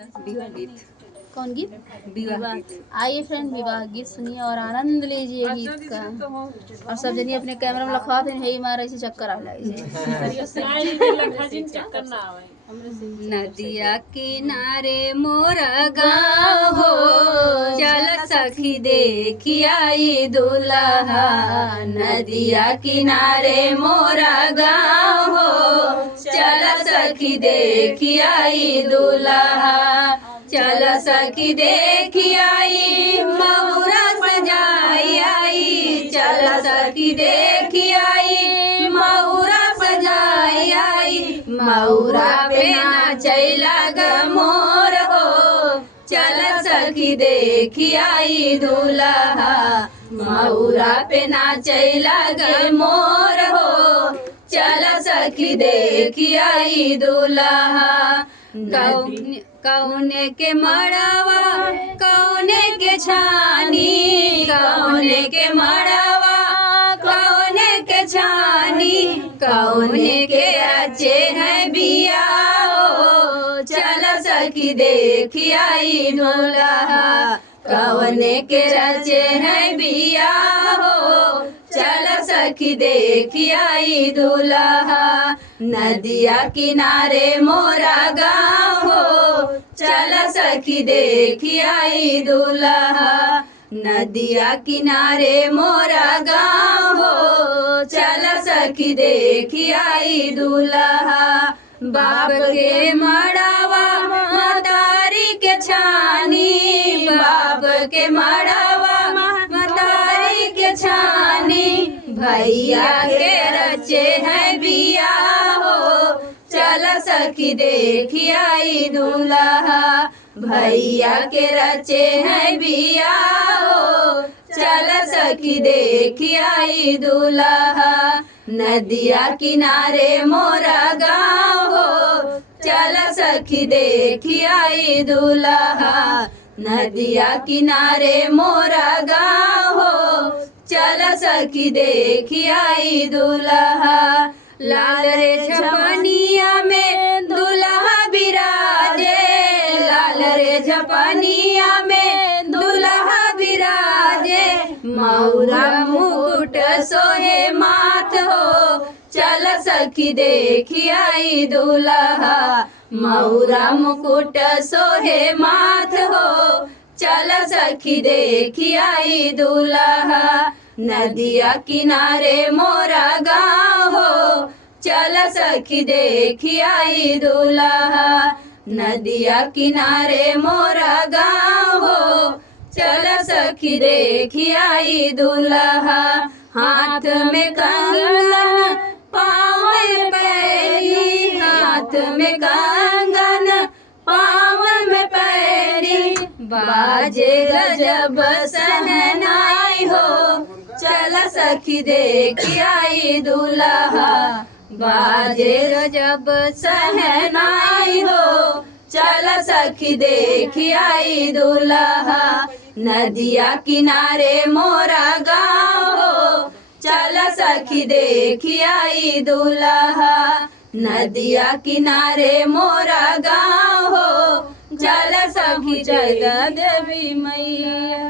विवाह गीत। कौन गीत? विवाह गीत। आइए फ्रेंड, विवाह गीत सुनिए और आनंद लीजिए गीत का। और सब जनी अपने कैमरा में लखवा थे हे मारे से चक्कर आ नदिया किनारे मोरा गाँव हो, चल सखी देखी आई दुल्हा। नदिया किनारे मोरा गाँव हो, चल सखी देखी आई दुल्हा। चल सखी देखी आई मऊरा सजाई आई। चल सखी देखी आई मऊरा सजाई आई। मऊरा पे नाचैला ग मोर हो, चल सखी देखी आई दुल्हा। मऊरा पे नाचैला ग मोर हो, चल सखी देखी आई दुल्हा। कौने के मड़ावा कौने के छानी, कौने के मड़ावा कौने के छानी, कौने के अच्छे हैं बिया हो, चल सखी देखी आई दुल्हा। कौने के रचे हैं बिया हो, चल सखी देखी आई दुल्हा। नदिया किनारे मोरा गाँव हो, चल सखी देखी आई दुल्हा। नदिया किनारे मोरा गाँव हो, चल सखी देखी आई दुल्हा। बाप के मड़ावा मतारी के छानी, बाप के मड़ावा मतारी के छानी, भैया के रचे हैं बिया हो, चल सखी देखी आई दुल्हा। भैया के रचे हैं बिया हो, चल सखी देखी आई दुल्हा। नदिया किनारे मोरा गाँव हो, चल सखी देखी आई दुल्हा। नदिया किनारे मोरा गाँव हो, चल सखी देखी आई दुल्हा। लाल रे झपनिया में दुल्हा बिराजे, लाल रे झपनिया में दुल्हा बिराजे। मऊरा मुकुट सोहे माथ हो, चल सखी देखी आई दुल्हा। मऊरा मुकुट सोहे माथ हो, चल सखी देखी आई दुल्हा। नदिया किनारे मोरा गाँव हो, चल सखी देखी आई दुल्हा। नदिया किनारे मोरा गाँव हो, चल सखी देखी आई दुल्हा। हाथ में कंगन पाँव में पैरी, हाथ में कंगन पाँव में पैरी, बाजे गजब सहनाई हो, चल सखी देखी आई दुल्हा। बाजे गजब सहनाई हो, चल सखी देखी आई दुल्हा। नदिया किनारे मोरा गाँव हो, चल सखी देखी आई दुल्हा। नदिया किनारे मोरा गाँव हो, चल सखी जगत देवी मैया।